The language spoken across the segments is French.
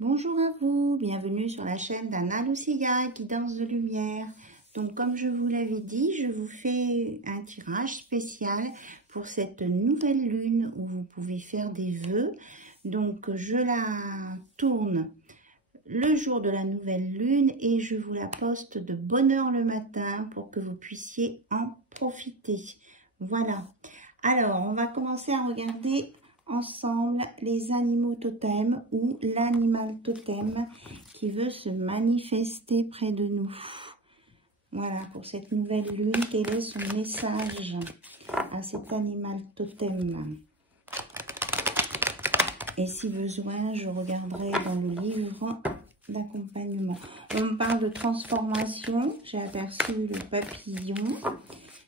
Bonjour à vous, bienvenue sur la chaîne d'Anna Lucia, Guidance de Lumière. Donc comme je vous l'avais dit, je vous fais un tirage spécial pour cette nouvelle lune où vous pouvez faire des vœux. Donc je la tourne le jour de la nouvelle lune et je vous la poste de bonne heure le matin pour que vous puissiez en profiter. Voilà. Alors on va commencer à regarder ensemble les animaux totems ou l'animal totem qui veut se manifester près de nous. Voilà, pour cette nouvelle lune, quel est son message à cet animal totem? Et si besoin, je regarderai dans le livre d'accompagnement. On me parle de transformation, j'ai aperçu le papillon,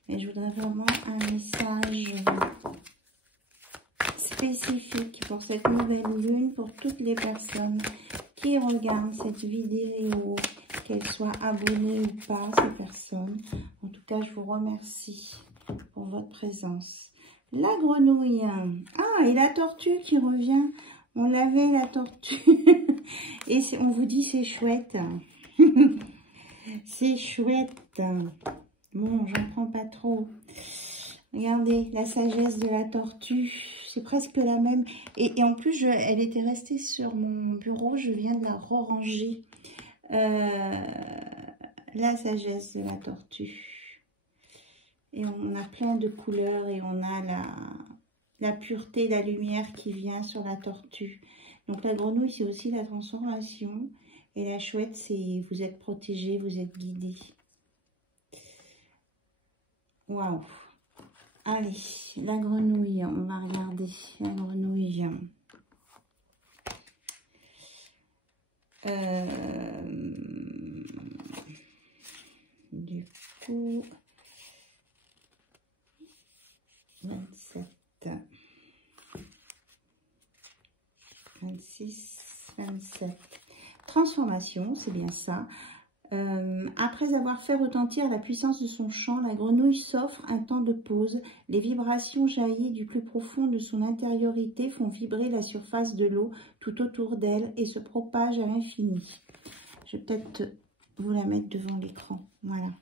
mais je voudrais vraiment un message spécifique pour cette nouvelle lune, pour toutes les personnes qui regardent cette vidéo, qu'elles soient abonnées ou pas, ces personnes. En tout cas, je vous remercie pour votre présence. La grenouille. Ah, et la tortue qui revient. On l'avait, la tortue. Et on vous dit, c'est chouette. C'est chouette. Bon, j'en prends pas trop. Regardez, la sagesse de la tortue, c'est presque la même. Et en plus, elle était restée sur mon bureau, je viens de la ranger. La sagesse de la tortue. Et on a plein de couleurs et on a la pureté, la lumière qui vient sur la tortue. Donc la grenouille, c'est aussi la transformation. Et la chouette, c'est vous êtes protégé, vous êtes guidé. Waouh! Allez, la grenouille, on va regarder la grenouille. Du coup, 27, 26, 27. Transformation, c'est bien ça. Après avoir fait retentir la puissance de son chant, la grenouille s'offre un temps de pause. Les vibrations jaillies du plus profond de son intériorité font vibrer la surface de l'eau tout autour d'elle et se propagent à l'infini. Je vais peut-être vous la mettre devant l'écran. Voilà.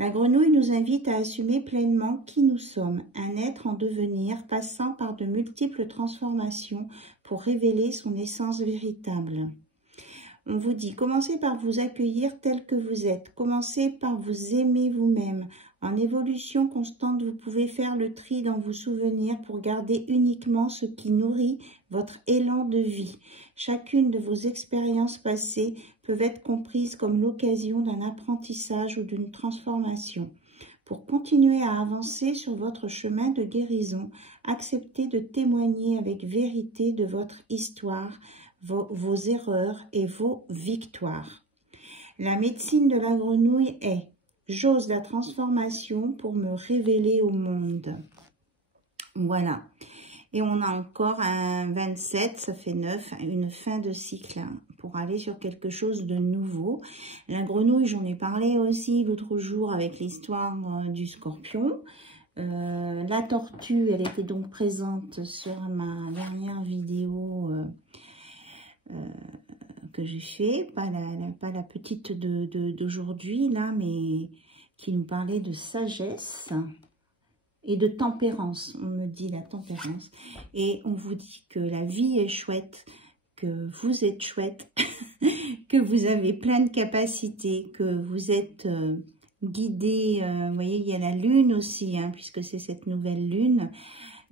La grenouille nous invite à assumer pleinement qui nous sommes, un être en devenir passant par de multiples transformations pour révéler son essence véritable. On vous dit, commencez par vous accueillir tel que vous êtes, commencez par vous aimer vous-même. En évolution constante, vous pouvez faire le tri dans vos souvenirs pour garder uniquement ce qui nourrit votre élan de vie. Chacune de vos expériences passées peuvent être comprises comme l'occasion d'un apprentissage ou d'une transformation. Pour continuer à avancer sur votre chemin de guérison, acceptez de témoigner avec vérité de votre histoire, vos erreurs et vos victoires. La médecine de la grenouille est « J'ose la transformation pour me révéler au monde ». Voilà. Et on a encore un 27, ça fait 9, une fin de cycle pour aller sur quelque chose de nouveau. La grenouille, j'en ai parlé aussi l'autre jour avec l'histoire du scorpion. La tortue, elle était donc présente sur ma dernière vidéo que j'ai fait, pas la petite d'aujourd'hui là, mais qui nous parlait de sagesse et de tempérance. On me dit la tempérance et on vous dit que la vie est chouette, que vous êtes chouette, que vous avez plein de capacités, que vous êtes guidé. Vous voyez, il y a la lune aussi, hein, puisque c'est cette nouvelle lune.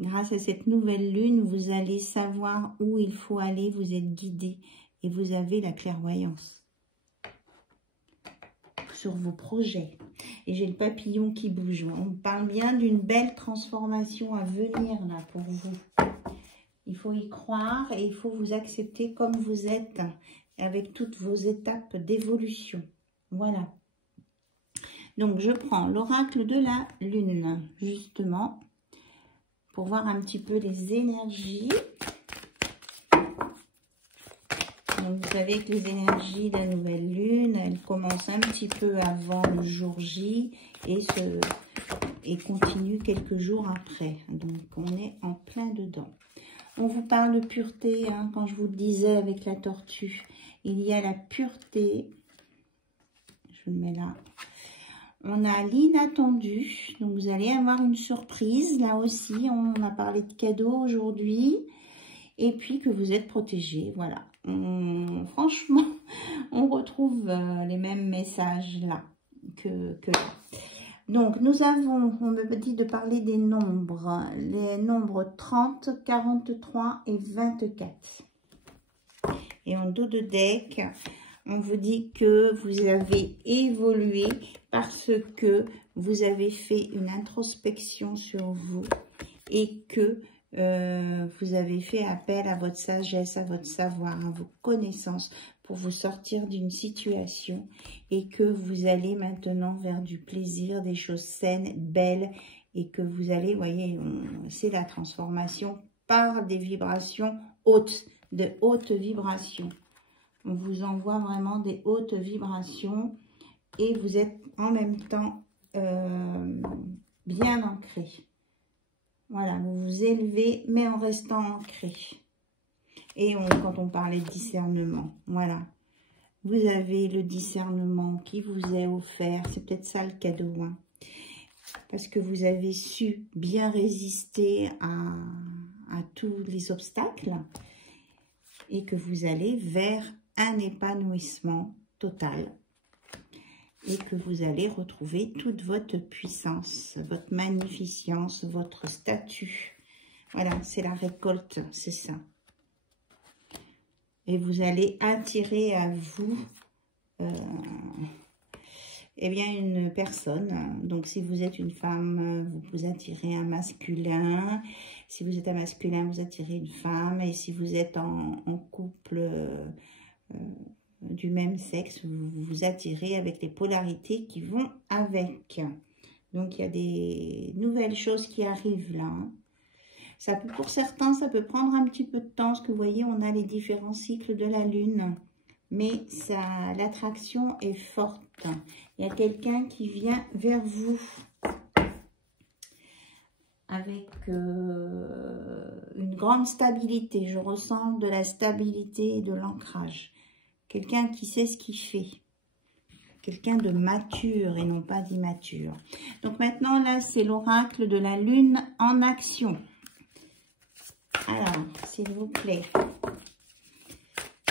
Grâce à cette nouvelle lune, vous allez savoir où il faut aller, vous êtes guidé et vous avez la clairvoyance sur vos projets. Et j'ai le papillon qui bouge. On parle bien d'une belle transformation à venir là pour vous. Il faut y croire et il faut vous accepter comme vous êtes avec toutes vos étapes d'évolution. Voilà. Donc je prends l'oracle de la lune justement pour voir un petit peu les énergies. Donc, vous savez que les énergies de la nouvelle lune, elles commencent un petit peu avant le jour J et continuent quelques jours après. Donc, on est en plein dedans. On vous parle de pureté, hein, quand je vous le disais avec la tortue. Il y a la pureté. Je le mets là. On a l'inattendu. Donc, vous allez avoir une surprise. Là aussi, on a parlé de cadeaux aujourd'hui. Et puis, que vous êtes protégé. Voilà. Franchement, on retrouve les mêmes messages là que là. Donc, nous avons, on me dit de parler des nombres. Les nombres 30, 43 et 24. Et en dos de deck, on vous dit que vous avez évolué parce que vous avez fait une introspection sur vous et que vous avez fait appel à votre sagesse, à votre savoir, à vos connaissances pour vous sortir d'une situation et que vous allez maintenant vers du plaisir, des choses saines, belles et que vous allez, vous voyez, c'est la transformation par des vibrations hautes, de hautes vibrations. On vous envoie vraiment des hautes vibrations et vous êtes en même temps bien ancré. Voilà, vous vous élevez mais en restant ancré. Et quand on parlait de discernement, voilà. Vous avez le discernement qui vous est offert. C'est peut-être ça le cadeau. Hein, parce que vous avez su bien résister à tous les obstacles. Et que vous allez vers un épanouissement total. Et que vous allez retrouver toute votre puissance, votre magnificence, votre statut. Voilà, c'est la récolte, c'est ça. Et vous allez attirer à vous eh bien une personne. Donc si vous êtes une femme, vous attirez un masculin. Si vous êtes un masculin, vous attirez une femme. Et si vous êtes en couple du même sexe, vous attirez avec les polarités qui vont avec. Donc il y a des nouvelles choses qui arrivent là. Hein. Ça peut, pour certains, ça peut prendre un petit peu de temps, parce que vous voyez, on a les différents cycles de la Lune. Mais l'attraction est forte. Il y a quelqu'un qui vient vers vous avec une grande stabilité. Je ressens de la stabilité et de l'ancrage. Quelqu'un qui sait ce qu'il fait. Quelqu'un de mature et non pas d'immature. Donc maintenant, là, c'est l'oracle de la Lune en action. Alors, s'il vous plaît,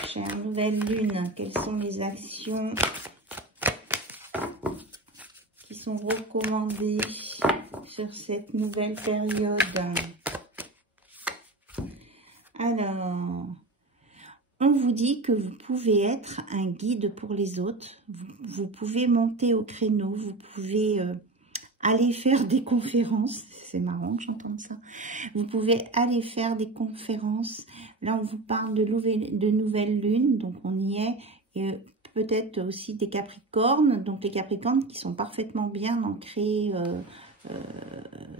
chère nouvelle lune, quelles sont les actions qui sont recommandées sur cette nouvelle période? Alors, on vous dit que vous pouvez être un guide pour les autres. Vous pouvez monter au créneau, vous pouvez aller faire des conférences. C'est marrant que j'entende ça. Vous pouvez aller faire des conférences. Là, on vous parle de nouvelle lune, donc on y est. Et peut-être aussi des Capricornes. Donc les Capricornes qui sont parfaitement bien ancrés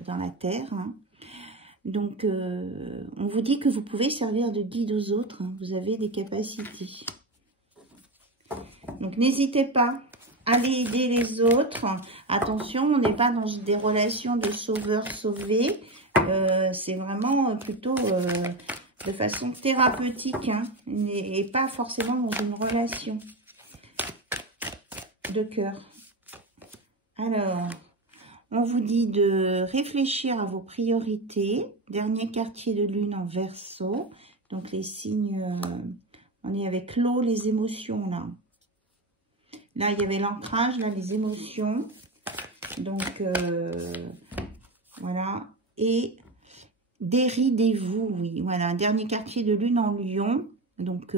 dans la Terre. Hein. Donc, on vous dit que vous pouvez servir de guide aux autres. Hein. Vous avez des capacités. Donc, n'hésitez pas. Allez aider les autres. Attention, on n'est pas dans des relations de sauveur-sauvé. C'est vraiment plutôt de façon thérapeutique. Hein, et pas forcément dans une relation de cœur. Alors, on vous dit de réfléchir à vos priorités. Dernier quartier de lune en Verseau. Donc, les signes, on est avec l'eau, les émotions là. Là, il y avait l'ancrage, là, les émotions. Donc, voilà. Et déridez-vous, oui. Voilà, un dernier quartier de lune en Lion. Donc,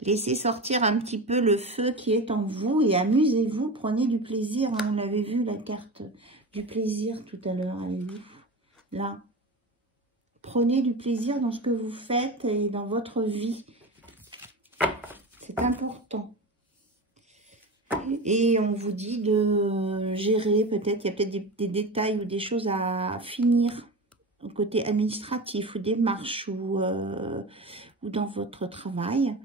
laissez sortir un petit peu le feu qui est en vous et amusez-vous. Prenez du plaisir. Hein. On l'avait vu, la carte du plaisir tout à l'heure, avez-vous? Là. Prenez du plaisir dans ce que vous faites et dans votre vie. C'est important. Et on vous dit de gérer, peut-être, il y a peut-être des détails ou des choses à finir au côté administratif ou démarche ou dans votre travail.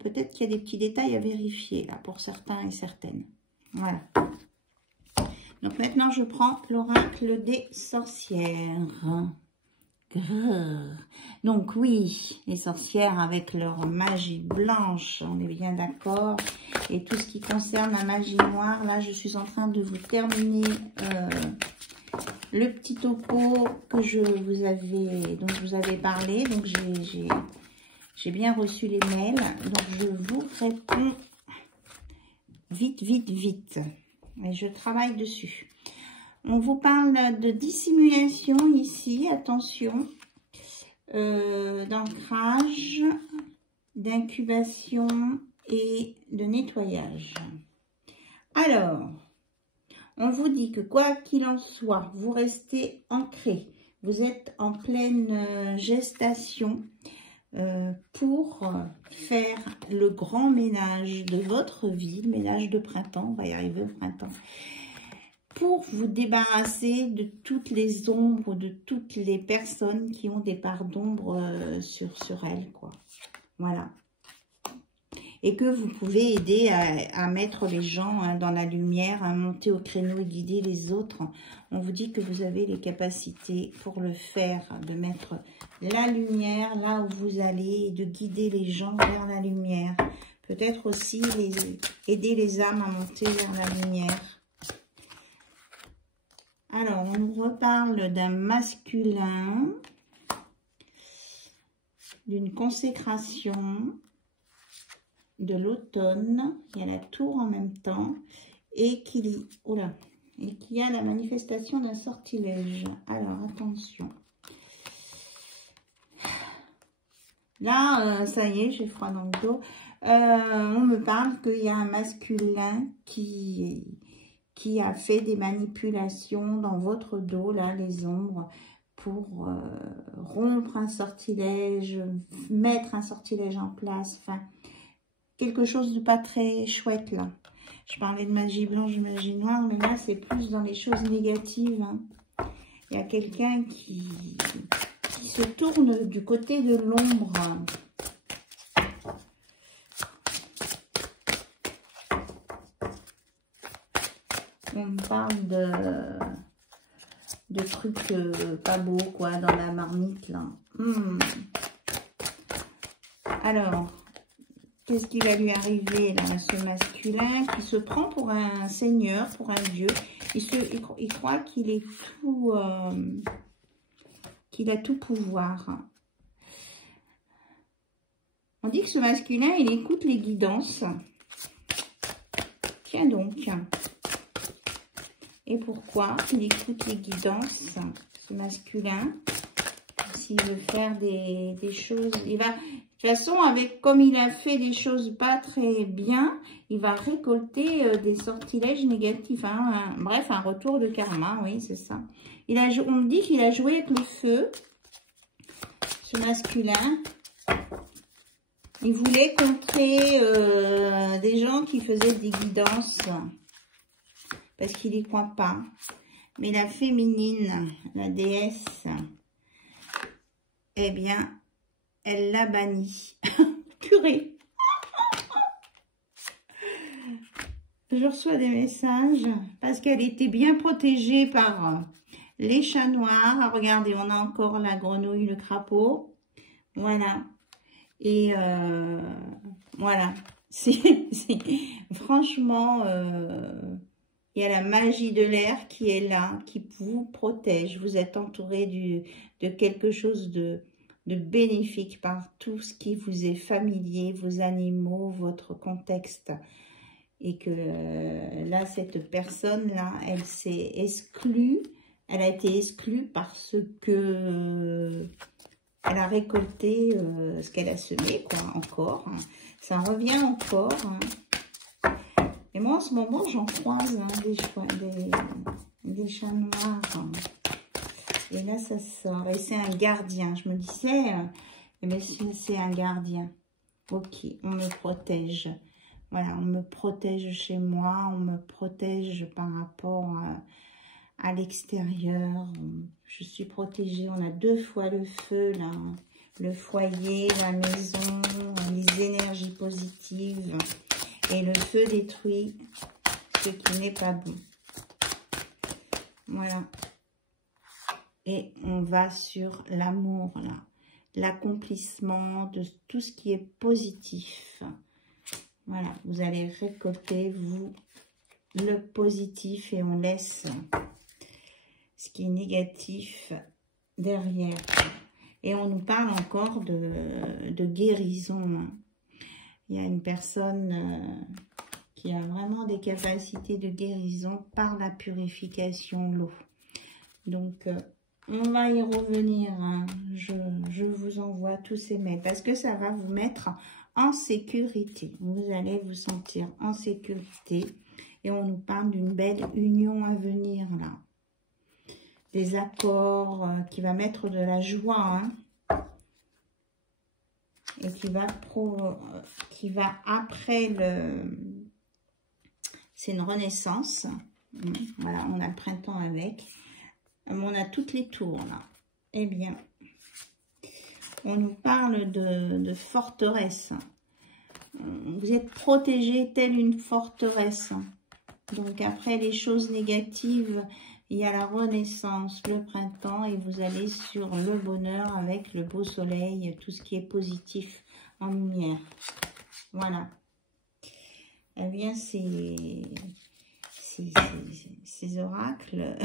Peut-être qu'il y a des petits détails à vérifier là pour certains et certaines. Voilà. Donc maintenant, je prends l'oracle des sorcières. Grrr. Donc oui, les sorcières avec leur magie blanche, on est bien d'accord. Et tout ce qui concerne la magie noire, là je suis en train de vous terminer le petit topo que dont je vous avais parlé. Donc j'ai bien reçu les mails. Donc je vous réponds vite, vite, vite. Et je travaille dessus. On vous parle de dissimulation ici, attention, d'ancrage, d'incubation et de nettoyage. Alors, on vous dit que quoi qu'il en soit, vous restez ancré. Vous êtes en pleine gestation pour faire le grand ménage de votre vie, le ménage de printemps, on va y arriver au printemps. Pour vous débarrasser de toutes les ombres, de toutes les personnes qui ont des parts d'ombre sur elles, quoi. Voilà. Et que vous pouvez aider à mettre les gens dans la lumière, à monter au créneau et guider les autres. On vous dit que vous avez les capacités pour le faire, de mettre la lumière là où vous allez et de guider les gens vers la lumière. Peut-être aussi aider les âmes à monter vers la lumière. Alors, on nous reparle d'un masculin, d'une consécration, de l'automne, il y a la tour en même temps, et qu'il y a la manifestation d'un sortilège. Alors, attention. Là, ça y est, j'ai froid dans le dos. On me parle qu'il y a un masculin qui a fait des manipulations dans votre dos, là, les ombres, pour rompre un sortilège, mettre un sortilège en place, enfin, quelque chose de pas très chouette, là. Je parlais de magie blanche, de magie noire, mais là, c'est plus dans les choses négatives, hein. Il y a quelqu'un qui se tourne du côté de l'ombre. On me parle de trucs pas beaux, quoi, dans la marmite, là. Alors, qu'est-ce qui va lui arriver, là, à ce masculin qui se prend pour un seigneur, pour un dieu. Il croit qu'il est tout... qu'il a tout pouvoir. On dit que ce masculin, il écoute les guidances. Tiens donc. Et pourquoi il écoute les guidances, ce masculin? S'il veut faire des choses, il va... De toute façon, comme il a fait des choses pas très bien, il va récolter des sortilèges négatifs. Hein, bref, un retour de karma, oui, c'est ça. On me dit qu'il a joué avec le feu, ce masculin. Il voulait contrer des gens qui faisaient des guidances, parce qu'il n'y croit pas. Mais la féminine, la déesse, eh bien, elle l'a banni. Purée. Je reçois des messages parce qu'elle était bien protégée par les chats noirs. Regardez, on a encore la grenouille, le crapaud. Voilà. Et voilà. Franchement, il y a la magie de l'air qui est là, qui vous protège. Vous êtes entouré de quelque chose de bénéfique par tout ce qui vous est familier, vos animaux, votre contexte. Et que là, cette personne-là, elle s'est exclue, elle a été exclue parce que elle a récolté ce qu'elle a semé, quoi, encore. Hein. Ça revient encore. Hein. Et moi, en ce moment, j'en croise des chats noirs. Hein. Et là, ça sort. Et c'est un gardien. Je me disais, mais c'est un gardien. Ok, on me protège. Voilà, on me protège chez moi. On me protège par rapport à l'extérieur. Je suis protégée. On a 2 fois le feu, là. Le foyer, la maison, les énergies positives. Et le feu détruit ce qui n'est pas bon. Voilà. Et on va sur l'amour, là. L'accomplissement de tout ce qui est positif. Voilà, vous allez récolter, vous, le positif et on laisse ce qui est négatif derrière. Et on nous parle encore de guérison. Il y a une personne qui a vraiment des capacités de guérison par la purification de l'eau. Donc, on va y revenir. Hein. Je vous envoie tous ces mails parce que ça va vous mettre en sécurité. Vous allez vous sentir en sécurité. Et on nous parle d'une belle union à venir là. Des accords qui va mettre de la joie. Hein. Et qui va après le... C'est une renaissance. Voilà, on a le printemps avec. On a toutes les tours là. Eh bien, on nous parle de forteresse. Vous êtes protégé telle une forteresse. Donc après les choses négatives, il y a la renaissance, le printemps et vous allez sur le bonheur avec le beau soleil, tout ce qui est positif en lumière. Voilà. Eh bien, ces oracles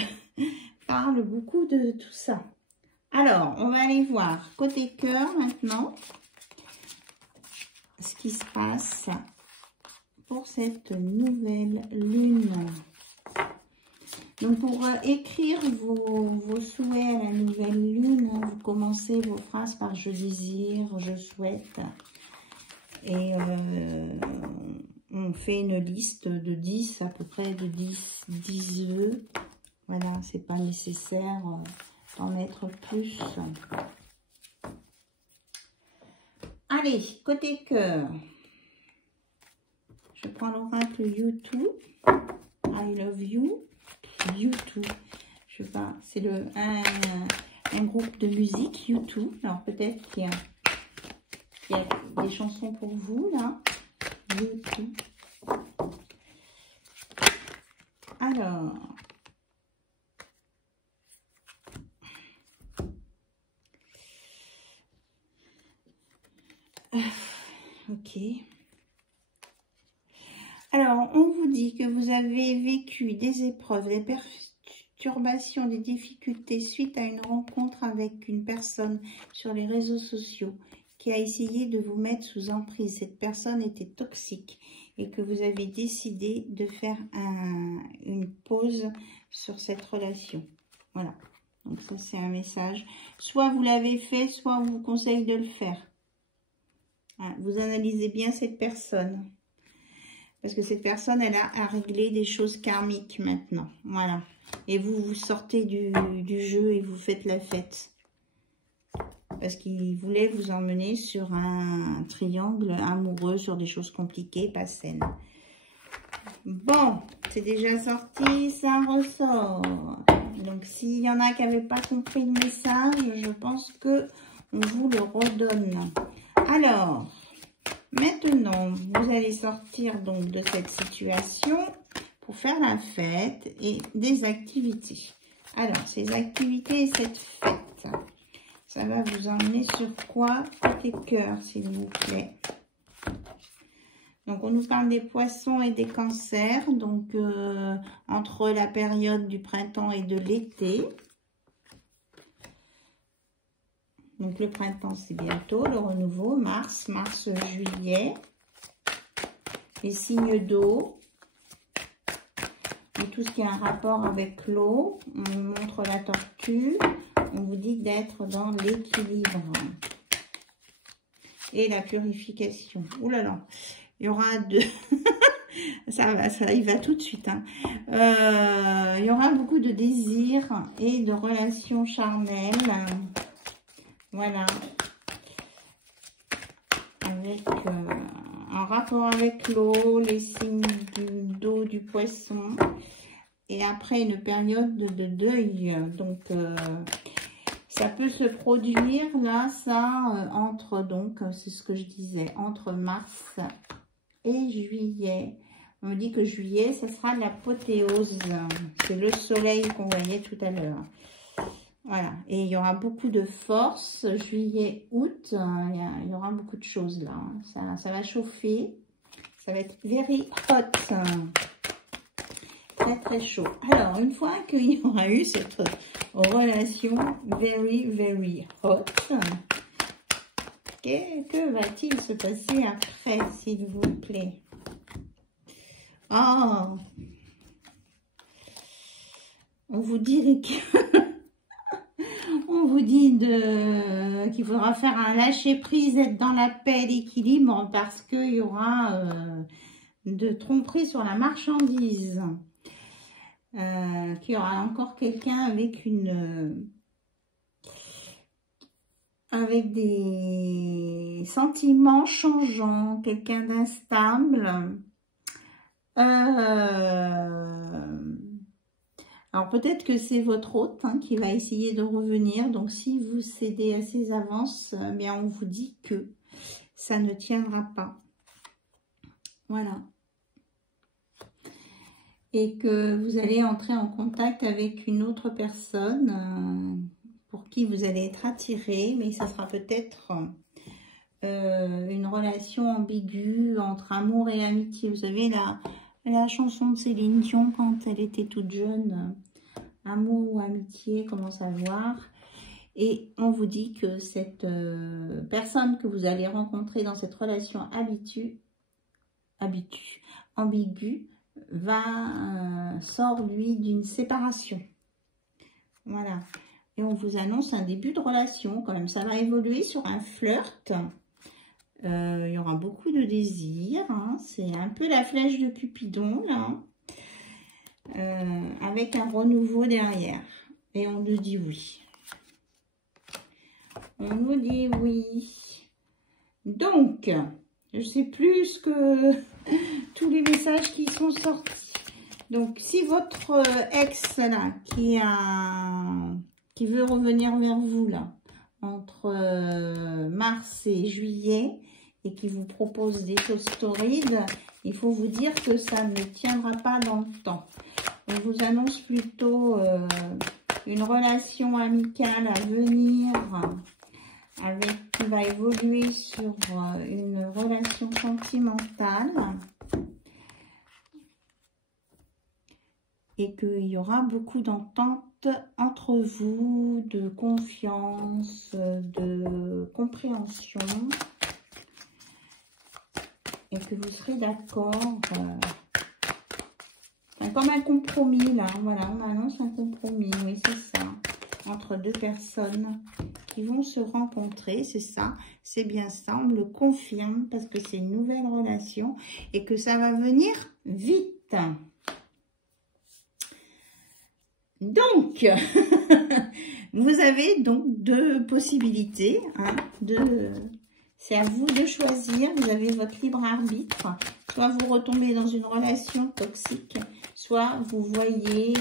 parlent beaucoup de tout ça. Alors, on va aller voir côté cœur maintenant, ce qui se passe pour cette nouvelle lune. Donc, pour écrire vos souhaits à la nouvelle lune, vous commencez vos phrases par « je désire »,« je souhaite ». Et on fait une liste de 10, à peu près de 10 vœux. Voilà, c'est pas nécessaire d'en mettre plus. Allez, côté cœur. Je prends l'oracle YouTube. I love you. YouTube. Je sais pas, c'est un groupe de musique YouTube. Alors peut-être qu'il y a des chansons pour vous là. YouTube. Alors. Ok. Alors, on vous dit que vous avez vécu des épreuves, des perturbations, des difficultés suite à une rencontre avec une personne sur les réseaux sociaux qui a essayé de vous mettre sous emprise. Cette personne était toxique et que vous avez décidé de faire une pause sur cette relation. Voilà. Donc ça, c'est un message. Soit vous l'avez fait, soit on vous conseille de le faire. Vous analysez bien cette personne. Parce que cette personne, elle a à régler des choses karmiques maintenant. Voilà. Et vous, vous sortez du jeu et vous faites la fête. Parce qu'il voulait vous emmener sur un triangle amoureux, sur des choses compliquées, pas saines. Bon, c'est déjà sorti, ça ressort. Donc, s'il y en a qui n'avaient pas compris le message, je pense que on vous le redonne. Alors, maintenant, vous allez sortir donc de cette situation pour faire la fête et des activités. Alors, ces activités et cette fête, ça va vous emmener sur quoi côté cœur, s'il vous plaît? Donc, on nous parle des poissons et des cancers, donc entre la période du printemps et de l'été. Donc, le printemps, c'est bientôt, le renouveau, mars, juillet. Les signes d'eau. Et tout ce qui a un rapport avec l'eau. On vous montre la tortue. On vous dit d'être dans l'équilibre. Et la purification. Ouh là là. Il y aura deux... ça y va tout de suite. Hein. Il y aura beaucoup de désirs et de relations charnelles. Voilà. Avec un rapport avec l'eau, les signes d'eau du poisson. Et après une période de deuil. Donc, ça peut se produire là, ça, entre, donc, c'est ce que je disais, entre mars et juillet. On me dit que juillet, ça sera l'apothéose. C'est le soleil qu'on voyait tout à l'heure. Voilà, et il y aura beaucoup de force, juillet, août, il y aura beaucoup de choses là. Ça va chauffer, ça va être very hot, très très chaud. Alors, une fois qu'il y aura eu cette relation very hot, que va-t-il se passer après, s'il vous plaît? Oh, on vous dit on vous dit qu'il faudra faire un lâcher-prise, être dans la paix, l'équilibre, parce qu'il y aura de tromperie sur la marchandise. Qu'il y aura encore quelqu'un avec des sentiments changeants, quelqu'un d'instable. Alors peut-être que c'est votre hôte qui va essayer de revenir. Donc si vous cédez à ses avances, bien on vous dit que ça ne tiendra pas. Voilà. Et que vous allez entrer en contact avec une autre personne pour qui vous allez être attiré, mais ça sera peut-être une relation ambiguë entre amour et amitié. Vous savez, la chanson de Céline Dion, quand elle était toute jeune, amour ou amitié, comment savoir? Et on vous dit que cette personne que vous allez rencontrer dans cette relation ambiguë, sort lui d'une séparation. Voilà. Et on vous annonce un début de relation quand même. Ça va évoluer sur un flirt. Il y aura beaucoup de désirs. C'est un peu la flèche de Cupidon là. Avec un renouveau derrière. Et on nous dit oui. On nous dit oui. Donc, je sais plus ce que tous les messages qui sont sortis. Donc, si votre ex là, qui veut revenir vers vous là, entre mars et juillet, et qui vous propose des choses torrides, il faut vous dire que ça ne tiendra pas dans le temps. On vous annonce plutôt une relation amicale à venir, qui va évoluer sur une relation sentimentale. Et qu'il y aura beaucoup d'entente entre vous, de confiance, de compréhension. Et que vous serez d'accord. Comme un compromis là. Voilà, on annonce un compromis. Oui, c'est ça. Entre deux personnes qui vont se rencontrer. C'est ça. C'est bien ça. On le confirme parce que c'est une nouvelle relation. Et que ça va venir vite. Donc, vous avez donc deux possibilités. C'est à vous de choisir. Vous avez votre libre arbitre. Soit vous retombez dans une relation toxique, soit vous voyez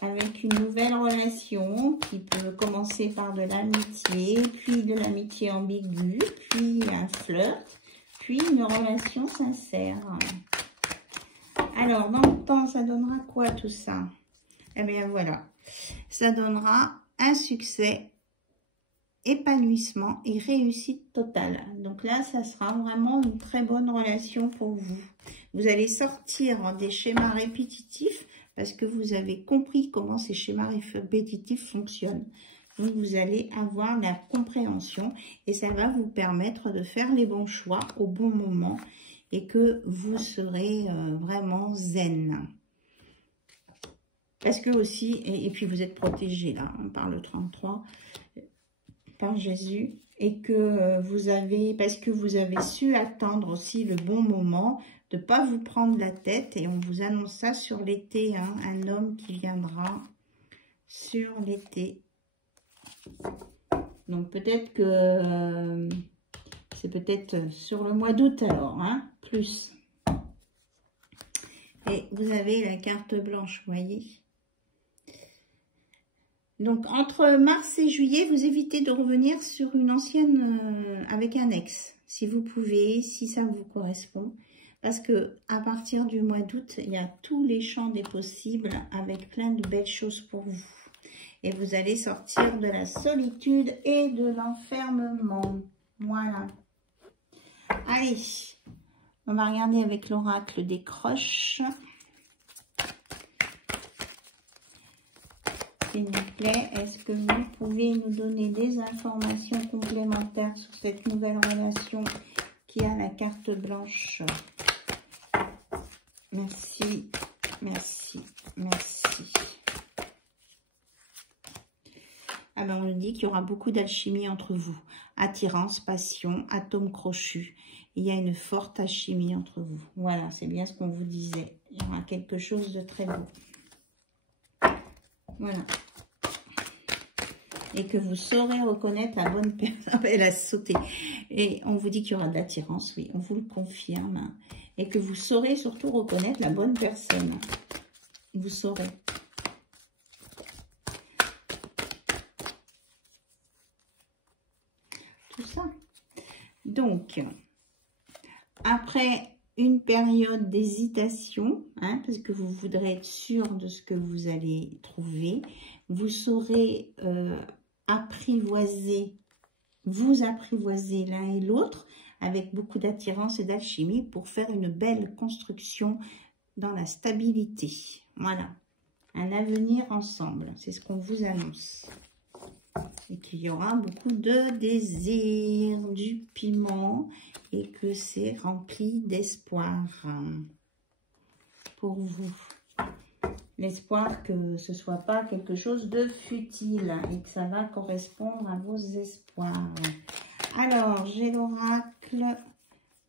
avec une nouvelle relation qui peut commencer par de l'amitié, puis de l'amitié ambiguë, puis un flirt, puis une relation sincère. Alors, dans le temps, ça donnera quoi tout ça? Eh bien voilà, ça donnera un succès, épanouissement et réussite totale. Donc là, ça sera vraiment une très bonne relation pour vous. Vous allez sortir des schémas répétitifs parce que vous avez compris comment ces schémas répétitifs fonctionnent. Donc vous allez avoir la compréhension et ça va vous permettre de faire les bons choix au bon moment et que vous serez vraiment zen. Parce que aussi, et puis vous êtes protégé là, par le 33, par Jésus, et que vous avez, parce que vous avez su attendre aussi le bon moment, de ne pas vous prendre la tête, et on vous annonce ça sur l'été, un homme qui viendra sur l'été. Donc peut-être que c'est peut-être sur le mois d'août alors, plus. Et vous avez la carte blanche, vous voyez. Donc, entre mars et juillet, vous évitez de revenir sur une ancienne avec un ex, si vous pouvez, si ça vous correspond. Parce que à partir du mois d'août, il y a tous les champs des possibles avec plein de belles choses pour vous. Et vous allez sortir de la solitude et de l'enfermement. Voilà. Allez, on va regarder avec l'oracle des croches. S'il vous plaît, est-ce que vous pouvez nous donner des informations complémentaires sur cette nouvelle relation qui a la carte blanche? Merci, merci, merci. Ah ben on nous dit qu'il y aura beaucoup d'alchimie entre vous. Attirance, passion, atome crochu. Il y a une forte alchimie entre vous. Voilà, c'est bien ce qu'on vous disait. Il y aura quelque chose de très beau. Voilà. Et que vous saurez reconnaître la bonne personne. Elle a sauté. Et on vous dit qu'il y aura de l'attirance, oui, on vous le confirme. Et que vous saurez surtout reconnaître la bonne personne. Vous saurez. Tout ça. Donc, après une période d'hésitation, hein, parce que vous voudrez être sûr de ce que vous allez trouver, vous saurez vous apprivoiser l'un et l'autre avec beaucoup d'attirance et d'alchimie pour faire une belle construction dans la stabilité. Voilà, un avenir ensemble, c'est ce qu'on vous annonce. Et qu'il y aura beaucoup de désir, du piment, et que c'est rempli d'espoir pour vous. L'espoir que ce ne soit pas quelque chose de futile et que ça va correspondre à vos espoirs. Alors, j'ai l'oracle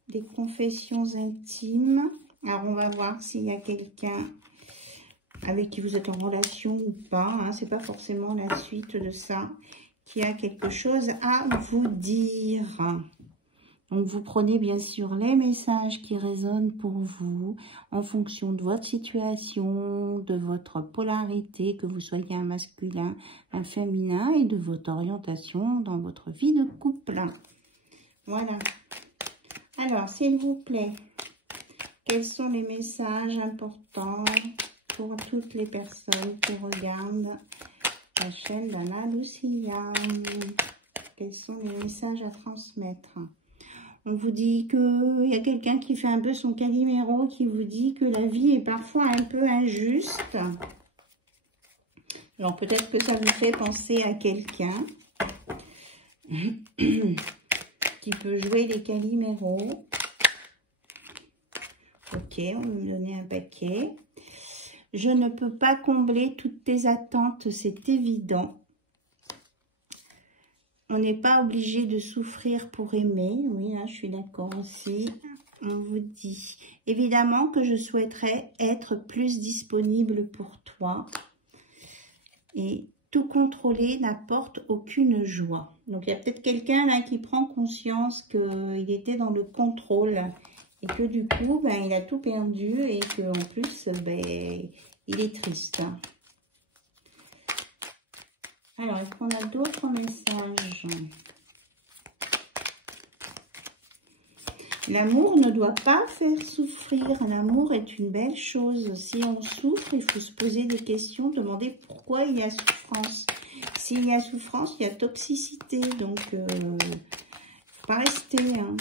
des confessions intimes. Alors, on va voir s'il y a quelqu'un avec qui vous êtes en relation ou pas. Hein, c'est pas forcément la suite de ça qui a quelque chose à vous dire. Donc, vous prenez bien sûr les messages qui résonnent pour vous en fonction de votre situation, de votre polarité, que vous soyez un masculin, un féminin et de votre orientation dans votre vie de couple. Voilà. Alors, s'il vous plaît, quels sont les messages importants pour toutes les personnes qui regardent la chaîne d'Anna Lucia? Quels sont les messages à transmettre? On vous dit qu'il y a quelqu'un qui fait un peu son Calimero, qui vous dit que la vie est parfois un peu injuste. Alors peut-être que ça vous fait penser à quelqu'un qui peut jouer les Caliméros. Ok, on va me donner un paquet. Je ne peux pas combler toutes tes attentes, c'est évident. On n'est pas obligé de souffrir pour aimer. Oui, là, je suis d'accord aussi. On vous dit, évidemment que je souhaiterais être plus disponible pour toi. Et tout contrôler n'apporte aucune joie. Donc, il y a peut-être quelqu'un là qui prend conscience qu'il était dans le contrôle. Et que du coup, ben, il a tout perdu. Et qu'en plus, ben, il est triste. Alors, est-ce qu'on a d'autres messages? L'amour ne doit pas faire souffrir. L'amour est une belle chose. Si on souffre, il faut se poser des questions, demander pourquoi il y a souffrance. S'il y a souffrance, il y a toxicité. Donc, il ne faut pas rester. Hein.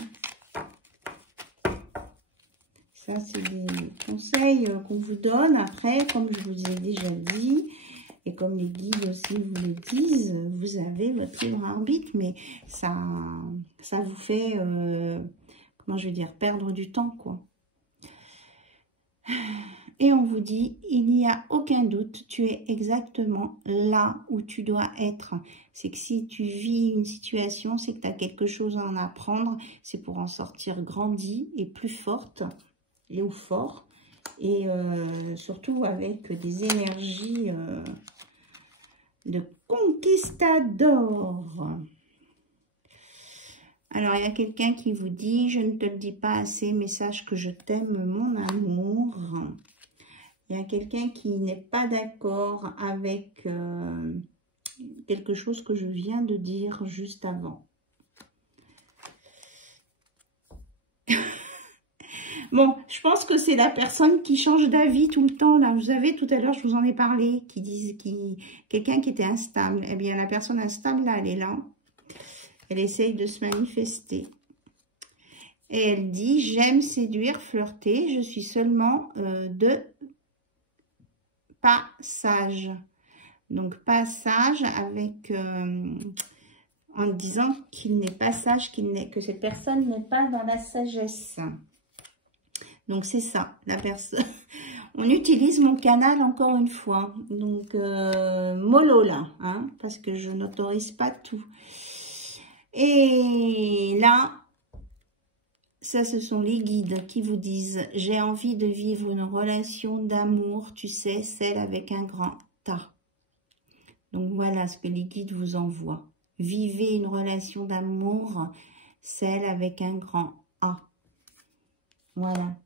Ça, c'est des conseils qu'on vous donne. Après, comme je vous ai déjà dit, et comme les guides aussi vous le disent, vous avez votre libre arbitre, mais ça vous fait, comment je vais dire, perdre du temps, quoi. Et on vous dit, il n'y a aucun doute, tu es exactement là où tu dois être. C'est que si tu vis une situation, c'est que tu as quelque chose à en apprendre, c'est pour en sortir grandi et plus forte, et ou fort. Et surtout avec des énergies de conquistador. Alors, il y a quelqu'un qui vous dit, je ne te le dis pas assez, mais sache que je t'aime, mon amour. Il y a quelqu'un qui n'est pas d'accord avec quelque chose que je viens de dire juste avant. Bon, je pense que c'est la personne qui change d'avis tout le temps. Là, vous savez, tout à l'heure, je vous en ai parlé, quelqu'un qui était instable. Eh bien, la personne instable, là, elle est là. Elle essaye de se manifester. Et elle dit, j'aime séduire, flirter, je suis seulement de passage. Donc, passage avec... en disant qu'il n'est pas sage, que cette personne n'est pas dans la sagesse. Donc, c'est ça, la personne. On utilise mon canal encore une fois. Donc, mollo là, hein, parce que je n'autorise pas tout. Et là, ça, ce sont les guides qui vous disent « J'ai envie de vivre une relation d'amour, tu sais, celle avec un grand A. » Donc, voilà ce que les guides vous envoient. Vivez une relation d'amour, celle avec un grand A. Voilà.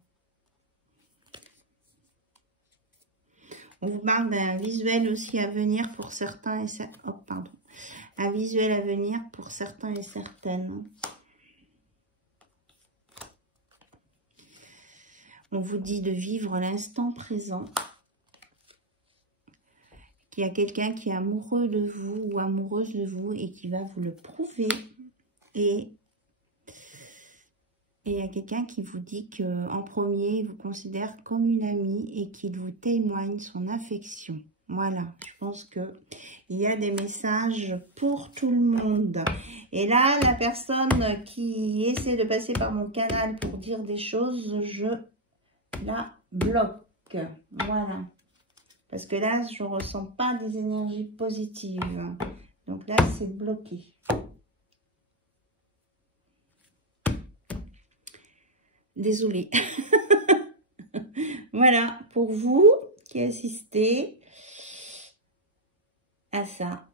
On vous parle d'un visuel aussi à venir pour certains et certaines. Oh, pardon. Un visuel à venir pour certains et certaines. On vous dit de vivre l'instant présent. Qu'il y a quelqu'un qui est amoureux de vous ou amoureuse de vous et qui va vous le prouver. Et il y a quelqu'un qui vous dit qu'en premier, il vous considère comme une amie et qu'il vous témoigne son affection. Voilà, je pense qu'il y a des messages pour tout le monde. Et là, la personne qui essaie de passer par mon canal pour dire des choses, je la bloque. Voilà. Parce que là, je ne ressens pas des énergies positives. Donc là, c'est bloqué. Désolée. Voilà, pour vous qui assistez à ça.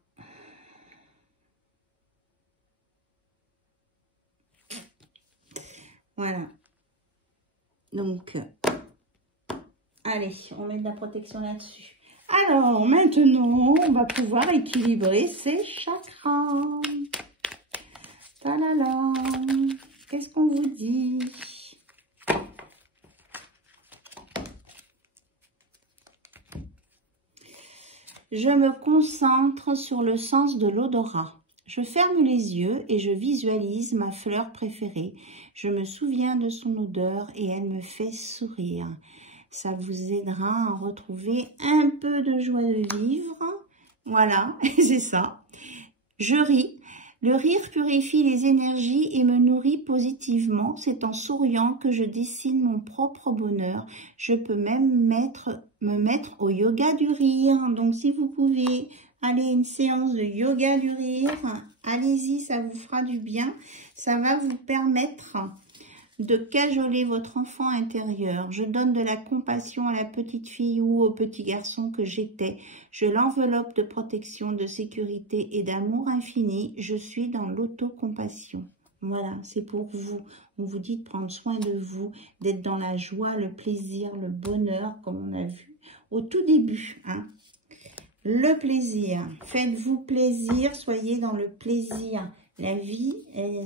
Voilà. Donc, allez, on met de la protection là-dessus. Alors, maintenant, on va pouvoir équilibrer ses chakras. Talala. Qu'est-ce qu'on vous dit? Je me concentre sur le sens de l'odorat. Je ferme les yeux et je visualise ma fleur préférée. Je me souviens de son odeur et elle me fait sourire. Ça vous aidera à retrouver un peu de joie de vivre. Voilà, c'est ça. Je ris. Le rire purifie les énergies et me nourrit positivement. C'est en souriant que je dessine mon propre bonheur. Je peux même me mettre au yoga du rire. Donc, si vous pouvez aller à une séance de yoga du rire, allez-y, ça vous fera du bien. Ça va vous permettre de cajoler votre enfant intérieur. Je donne de la compassion à la petite fille ou au petit garçon que j'étais. Je l'enveloppe de protection, de sécurité et d'amour infini. Je suis dans l'autocompassion. Voilà, c'est pour vous. On vous dit de prendre soin de vous, d'être dans la joie, le plaisir, le bonheur, comme on a vu au tout début. Hein. Le plaisir. Faites-vous plaisir, soyez dans le plaisir. La vie,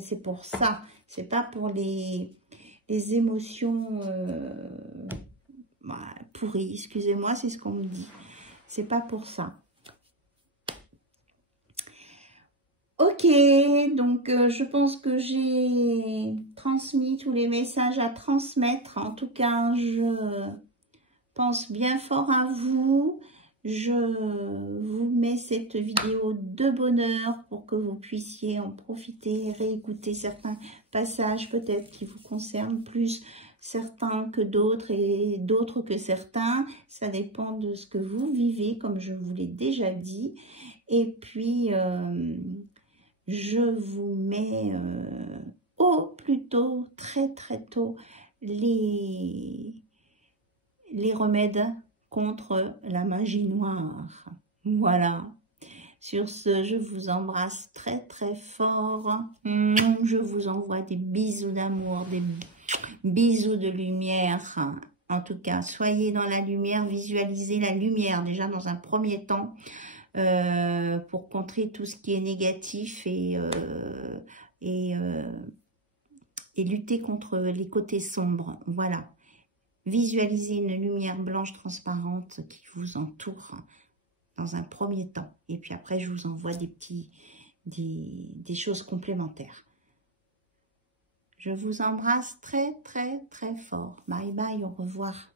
c'est pour ça. C'est pas pour les émotions pourries. Excusez-moi, c'est ce qu'on me dit. C'est pas pour ça. Ok, donc je pense que j'ai transmis tous les messages à transmettre. En tout cas, je pense bien fort à vous. Je vous mets cette vidéo de bonheur pour que vous puissiez en profiter, réécouter certains passages peut-être qui vous concernent plus certains que d'autres et d'autres que certains. Ça dépend de ce que vous vivez, comme je vous l'ai déjà dit. Et puis, je vous mets au plus tôt, très très tôt, les remèdes contre la magie noire. Voilà. Sur ce, je vous embrasse très très fort. Je vous envoie des bisous d'amour, des bisous de lumière. En tout cas, soyez dans la lumière, visualisez la lumière déjà dans un premier temps pour contrer tout ce qui est négatif et lutter contre les côtés sombres. Voilà. visualisez une lumière blanche transparente qui vous entoure dans un premier temps. Et puis après, je vous envoie des choses complémentaires. Je vous embrasse très, très, très fort. Bye bye, au revoir.